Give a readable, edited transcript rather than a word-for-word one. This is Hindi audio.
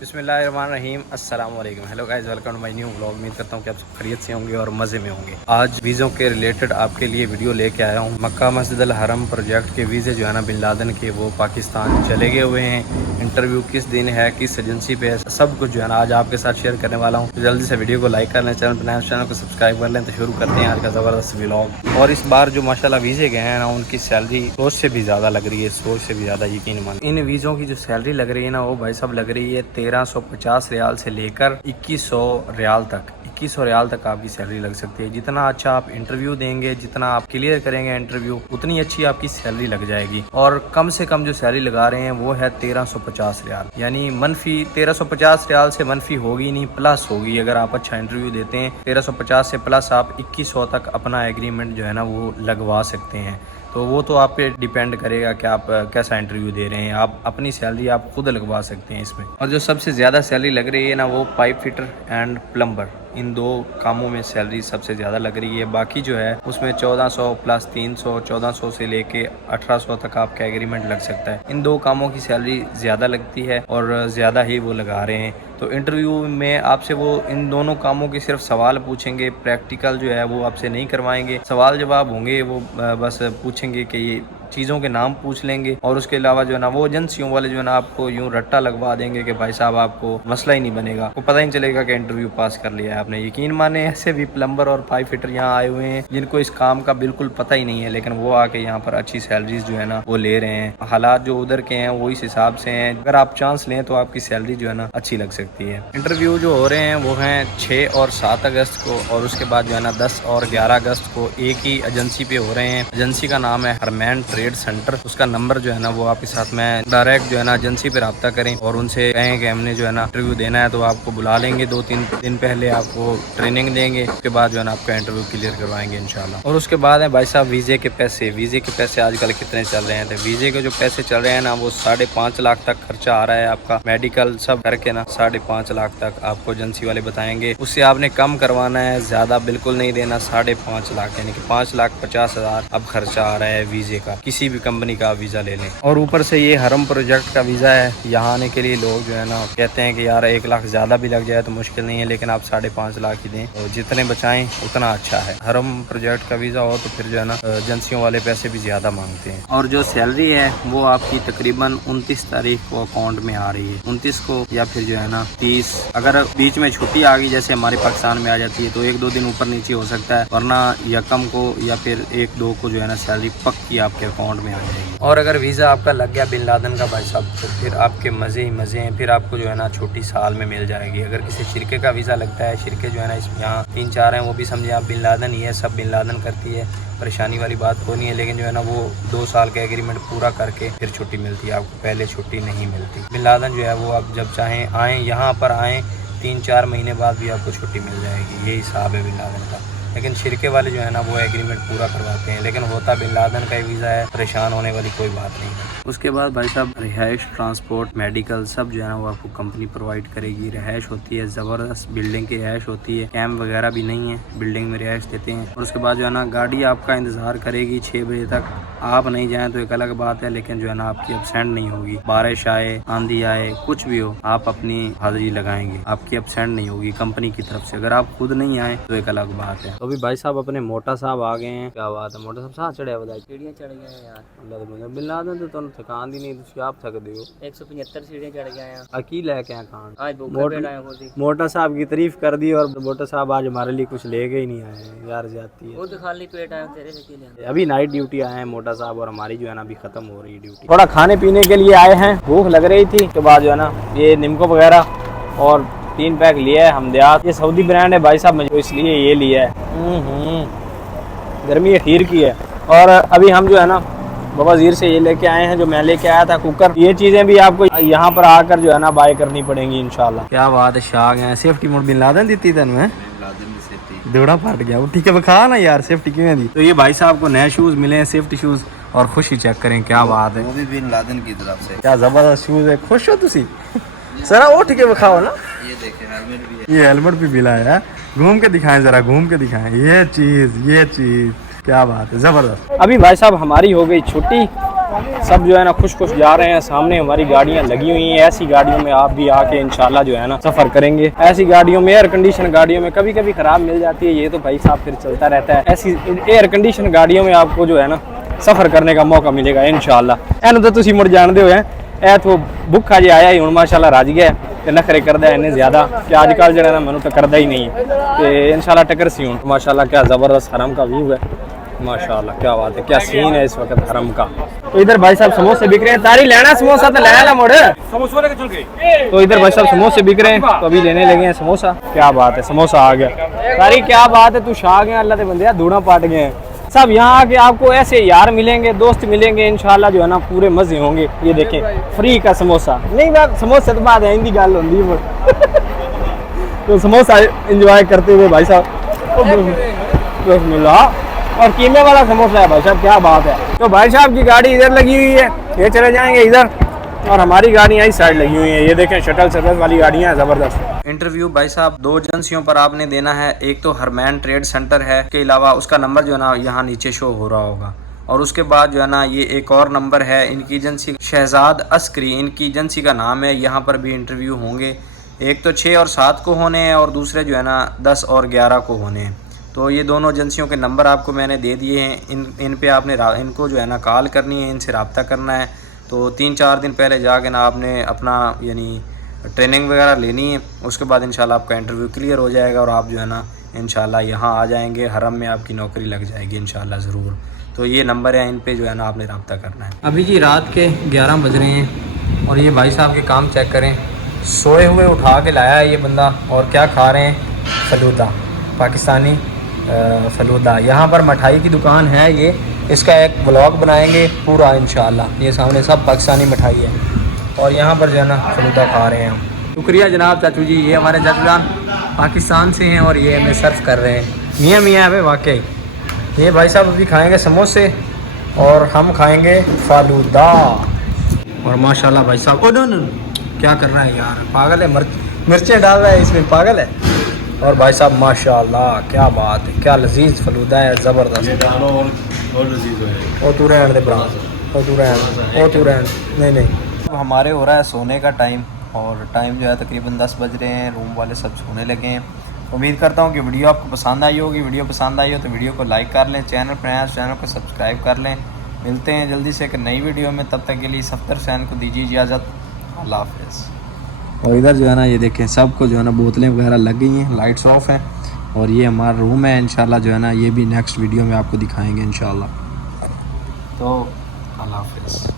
बिस्मिल्लाहिर्रहमानिर्रहीम अस्सलाम वालेकुम। Hello guys, welcome to my new vlog. उम्मीद करता हूँ कि आप सब खैरियत से होंगे और मज़े में होंगे। आज वीज़ों के रिलेटेड आपके लिए वीडियो लेके आया हूँ। मक्का मस्जिद अल हरम प्रोजेक्ट के वीज़े जो है ना बिन लादेन के, वो पाकिस्तान चले गए हुए हैं। इंटरव्यू किस दिन है, किस एजेंसी पे है, सब कुछ जो है ना आज आपके साथ शेयर करने वाला हूँ। तो जल्दी से वीडियो को लाइक कर लें, चैनल को सब्सक्राइब कर लें। तो शुरू करते हैं आज का ज़बरदस्त व्लॉग। और इस बार जो माशाल्लाह वीज़े गए हैं ना, उनकी सैलरी सोच से भी ज़्यादा लग रही है, सोच से भी ज़्यादा, यकीन मानिए। इन वीज़ों की जो सैलरी लग रही है ना, वो भाई साहब लग रही है 1350 रियाल से लेकर 2100 रियाल तक। 2100 रियाल तक आपकी सैलरी लग सकती है। जितना अच्छा आप इंटरव्यू देंगे, जितना आप क्लियर करेंगे इंटरव्यू, उतनी अच्छी आपकी सैलरी लग जाएगी। और कम से कम जो सैलरी लगा रहे हैं वो है 1350 रियाल, यानी मनफी 1350 रियाल से मनफी होगी नहीं, प्लस होगी। अगर आप अच्छा इंटरव्यू देते हैं 1350 से प्लस आप 2100 तक अपना एग्रीमेंट जो है ना वो लगवा सकते हैं। तो वो तो आप पे डिपेंड करेगा कि आप कैसा इंटरव्यू दे रहे हैं। आप अपनी सैलरी आप खुद लगवा सकते हैं इसमें। और जो सबसे ज़्यादा सैलरी लग रही है ना, वो पाइप फिटर एंड प्लम्बर, इन दो कामों में सैलरी सबसे ज़्यादा लग रही है। बाकी जो है उसमें 1400 प्लस 300, 1400 से लेके 1800 तक आपका एग्रीमेंट लग सकता है। इन दो कामों की सैलरी ज़्यादा लगती है और ज़्यादा ही वो लगा रहे हैं। तो इंटरव्यू में आपसे वो इन दोनों कामों के सिर्फ सवाल पूछेंगे, प्रैक्टिकल जो है वो आपसे नहीं करवाएंगे। सवाल जवाब होंगे, वो बस पूछेंगे कि ये चीज़ों के नाम पूछ लेंगे। और उसके अलावा जो है ना वो एजेंसियों वाले जो है ना आपको यूँ रट्टा लगवा देंगे कि भाई साहब आपको मसला ही नहीं बनेगा, आपको पता ही नहीं चलेगा कि इंटरव्यू पास कर लिया है आपने। यकीन माने ऐसे भी प्लम्बर और पाइप फिटर यहाँ आए हुए हैं जिनको इस काम का बिल्कुल पता ही नहीं है, लेकिन वो आके यहाँ पर अच्छी सैलरीज जो है ना वो ले रहे हैं। हालात जो उधर के हैं वो इस हिसाब से हैं। अगर आप चांस लें तो आपकी सैलरी जो है ना अच्छी लग सकती है। इंटरव्यू जो हो रहे हैं वो हैं 6 और 7 अगस्त को, और उसके बाद जो है ना 10 और 11 अगस्त को एक ही एजेंसी पे हो रहे हैं। एजेंसी का नाम है हरमैन ट्रेड सेंटर। उसका नंबर जो है ना वो आपके साथ में डायरेक्ट जो है ना एजेंसी पे रब्ता करें और उनसे कहें कि हमने जो है ना इंटरव्यू देना है, तो आपको बुला लेंगे। 2-3 दिन पहले आपको ट्रेनिंग देंगे, उसके बाद जो है ना आपका इंटरव्यू क्लियर करवाएंगे इंशाल्लाह। और उसके बाद है भाई साहब वीज़े के पैसे। वीज़े के पैसे आजकल कितने चल रहे हैं? तो वीज़े के जो पैसे चल रहे हैं ना, वो 5.5 लाख तक खर्चा आ रहा है आपका, मेडिकल सब करके ना 5.5 लाख तक आपको एजेंसी वाले बताएंगे। उससे आपने कम करवाना है, ज़्यादा बिल्कुल नहीं देना। 5.5 लाख यानी कि 5,50,000 अब खर्चा आ रहा है वीज़े का। किसी भी कंपनी का वीज़ा ले लें। और ऊपर से ये हरम प्रोजेक्ट का वीज़ा है, यहाँ आने के लिए लोग जो है ना कहते हैं कि यार 1 लाख ज़्यादा भी लग जाए तो मुश्किल नहीं है, लेकिन आप 5.5 लाख ही दें, और जितने बचाएं उतना अच्छा है। हरम प्रोजेक्ट का वीज़ा हो तो फिर जो है ना एजेंसियों वाले पैसे भी ज़्यादा मांगते हैं। और जो सैलरी है वो आपकी तकरीबन 29 तारीख को अकाउंट में आ रही है, 29 को या फिर जो है ना 30। अगर बीच में छुट्टी आ गई जैसे हमारे पाकिस्तान में आ जाती है तो 1-2 दिन ऊपर नीचे हो सकता है, वरना यकम को या फिर 1-2 को जो है ना सैलरी पक्की आपके अकाउंट में आ जाएगी। और अगर वीज़ा आपका लग गया बिन लादेन का भाई साहब, तो फिर आपके मज़े ही मज़े हैं। फिर आपको जो है ना छोटी साल में मिल जाएगी। अगर किसी शिरके का वीज़ा लगता है, शिरके जो है ना इसमें यहाँ 3-4 हैं, वो भी समझे आप बिन लादेन ही है, सब बिन लादेन करती है, परेशानी वाली बात तो नहीं है। लेकिन जो है ना वो 2 साल का एग्रीमेंट पूरा करके फिर छुट्टी मिलती है आपको, पहले छुट्टी नहीं मिलती। बिन लादेन जो है वो आप जब चाहें आएँ, यहाँ पर आएँ, 3-4 महीने बाद भी आपको छुट्टी मिल जाएगी। यही हिसाब है बिन लादेन का। लेकिन शिरके वाले जो है ना वो एग्रीमेंट पूरा करवाते हैं, लेकिन होता बिन लादेन का ही वीज़ा है, परेशान होने वाली कोई बात नहीं है। उसके बाद भाई साहब रिहाइश, ट्रांसपोर्ट, मेडिकल सब जो है ना वो आपको कंपनी प्रोवाइड करेगी। रिहाइश होती है ज़बरदस्त, बिल्डिंग की रिहाइश होती है, कैंप वगैरह भी नहीं है, बिल्डिंग में रिहाइश देते हैं। और उसके बाद जो है ना गाड़ी आपका इंतज़ार करेगी 6 बजे तक। आप नहीं जाएँ तो एक अलग बात है, लेकिन जो है ना आपकी एब्सेंट नहीं होगी। बारिश आए, आंधी आए, कुछ भी हो, आप अपनी हाजिरी लगाएंगे, आपकी एब्सेंट नहीं होगी कंपनी की तरफ से। अगर आप खुद नहीं आए तो एक अलग बात है। तो अभी भाई साहब अपने मोटा साहब आ गए हैं। क्या बात है, मोटा साहब साथ चढ़े बताए? सीढ़ियाँ चढ़ गए हैं यार, अल्लाह बिन लादेन तो तुम थकान दी नहीं, तुम आप थक दियो। 175 सीढ़ियाँ चढ़ गए हैं। अकील है क्या खान? मोटा साहब की तारीफ कर दी और मोटा साहब आज हमारे लिए कुछ लेके ही नहीं आए यार, जाती है। वो तो खाली पेट आए तेरे। अभी नाइट ड्यूटी आए हैं मोटा साहब, और हमारी जो है ना अभी खत्म हो रही है ड्यूटी। थोड़ा खाने पीने के लिए आए हैं, भूख लग रही थी। उसके बाद जो है ना ये निमको वगैरह और 3 पैक लिया है हमदयात। ये सऊदी ब्रांड है भाई साहब, मुझे इसलिए ये लिया है। गर्मी खीर की है। और अभी हम जो है ना बवाजीर से ये लेके आए हैं, जो मैं लेके आया था कुकर। ये चीजें भी आपको यहाँ पर आकर जो है ना बाय करनी पड़ेंगी इंशाल्लाह। क्या बात है, शाग है। सेफ्टी मोड बिन लादेन दी थी तेन में, दौड़ा फट गया वो। ठीक है बखा ना यार, सेफ्टी क्यों दी? तो ये भाई साहब को नए शूज मिले हैं, सेफ्टी शूज, और खुशी चेक करें क्या बात है, वो भी बिन लादेन की तरफ से। क्या जबरदस्त शूज है। खुश हो तुसी? सर वो ठीक है बखाओ ना। ये देखें हेलमेट भी है, ये हेलमेट भी मिला है। घूम के दिखाएं जरा, घूम के दिखाएं। ये चीज क्या बात है, जबरदस्त। अभी भाई साहब हमारी हो गई छुट्टी सब जो है ना खुश खुश जा रहे हैं। सामने हमारी गाड़ियाँ लगी हुई हैं। ऐसी गाड़ियों में आप भी आके इंशाल्लाह जो है ना सफ़र करेंगे। ऐसी गाड़ियों में, एयर कंडीशन गाड़ियों में कभी कभी ख़राब मिल जाती है, ये तो भाई साहब फिर चलता रहता है। ऐसी एयर कंडीशन गाड़ियों में आपको जो है ना सफ़र करने का मौका मिलेगा इंशाल्लाह। एनू तो तुसी मुड़ जानते हो है तो भुखा जी आया ही हूँ माशाल्लाह रज गया ते नखरे करदा इन्ने ज़्यादा कि अजकल जो है ना मैनू टकरदा ही नहीं है। तो इंशाल्लाह टकर सी हूँ। माशाल्लाह क्या ज़बरदस्त हरम का व्यू है, माशाल्लाह क्या बात है, क्या सीन है इस वक्त हरम का। तो इधर भाई साहब समोसे बिक रहे हैं। तारी लेना समोसा तो ले ला मुड़, समोसा लेके चल गए। तो इधर भाई साहब समोसे बिक रहे हैं, तो अभी लेने लगे हैं समोसा। क्या बात है, समोसा आ गया। तारी क्या बात है, तू छा गया अल्लाह के बंदे, धूड़ा पाट गए हैं सब। यहाँ आके आपको ऐसे यार मिलेंगे, दोस्त मिलेंगे इंशाल्लाह जो है ना पूरे मजे होंगे। ये देखें फ्री का समोसा नहीं, बात समोसे तो बाद हिंदी गल होंगी है। तो समोसा एंजॉय करते हुए भाई साहब मिला और कीमे वाला समोसा है भाई साहब, क्या बात है। तो भाई साहब की गाड़ी इधर लगी हुई है, ये चले जाएंगे इधर, और हमारी गाड़ियाँ इस साइड लगी हुई हैं। ये देखें शटल सर्विस वाली गाड़ियाँ हैं ज़बरदस्त। इंटरव्यू भाई साहब 2 एजेंसियों पर आपने देना है। एक तो हरमैन ट्रेड सेंटर है, के अलावा उसका नंबर जो है ना यहाँ नीचे शो हो रहा होगा। और उसके बाद जो है ना ये एक और नंबर है इनकी एजेंसी, शहजाद अस्करी इनकी एजेंसी का नाम है। यहाँ पर भी इंटरव्यू होंगे। एक तो 6 और 7 को होने हैं और दूसरे जो है ना 10 और 11 को होने हैं। तो ये दोनों एजेंसियों के नंबर आपको मैंने दे दिए हैं। इन पे आपने इनको जो है ना कॉल करनी है, इनसे रब्ता करना है। तो 3-4 दिन पहले जाके ना आपने अपना यानी ट्रेनिंग वगैरह लेनी है। उसके बाद इंशाल्लाह आपका इंटरव्यू क्लियर हो जाएगा और आप जो है ना इंशाल्लाह यहाँ आ जाएंगे। हरम में आपकी नौकरी लग जाएगी इंशाल्लाह ज़रूर। तो ये नंबर है, इन पे जो है ना आपने रब्ता करना है। अभी जी रात के 11 बज रहे हैं और ये भाई साहब के काम चेक करें। सोए हुए उठा के लाया है ये बंदा, और क्या खा रहे हैं, फलूदा, पाकिस्तानी फलूदा। यहाँ पर मिठाई की दुकान है ये, इसका एक व्लॉग बनाएंगे पूरा इंशाल्लाह। ये सामने सब पाकिस्तानी मिठाई है और यहाँ पर जो है ना फलूदा खा रहे हैं हम। शुक्रिया जनाब चाचू जी, ये हमारे चाचू जान पाकिस्तान से हैं और ये हमें सर्व कर रहे हैं। मियाँ मियाँ है वाकई। ये भाई साहब अभी खाएँगे समोसे और हम खाएँगे फालूदा। और माशाल्लाह भाई साहब, ओ नो क्या कर रहा है यार, पागल है, मिर्चें डाल रहा है इसमें, पागल है। और भाई साहब माशाल्लाह क्या बात है, क्या लजीज फलूदा है, ज़बरदस्त। और लजीज है। ओ तू रहन दे ब्रा, ओ तू रहन नहीं। अब हमारे हो रहा है सोने का टाइम और टाइम जो है तकरीबन 10 बज रहे हैं। रूम वाले सब सोने लगे हैं। उम्मीद करता हूँ कि वीडियो आपको पसंद आई होगी। वीडियो पसंद आई हो तो वीडियो को लाइक कर लें, चैनल पर आए चैनल को सब्सक्राइब कर लें। मिलते हैं जल्दी से एक नई वीडियो में, तब तक के लिए सफ्तर हुसैन को दीजिए इजाज़त। अल्लाह हाफ़िज़। और इधर जो है ना ये देखें सबको जो है ना बोतलें वगैरह लग गई हैं, लाइट्स ऑफ हैं और ये हमारा रूम है। इंशाल्लाह जो है ना ये भी नेक्स्ट वीडियो में आपको दिखाएंगे इंशाल्लाह। तो अल्लाह हाफ़िज़।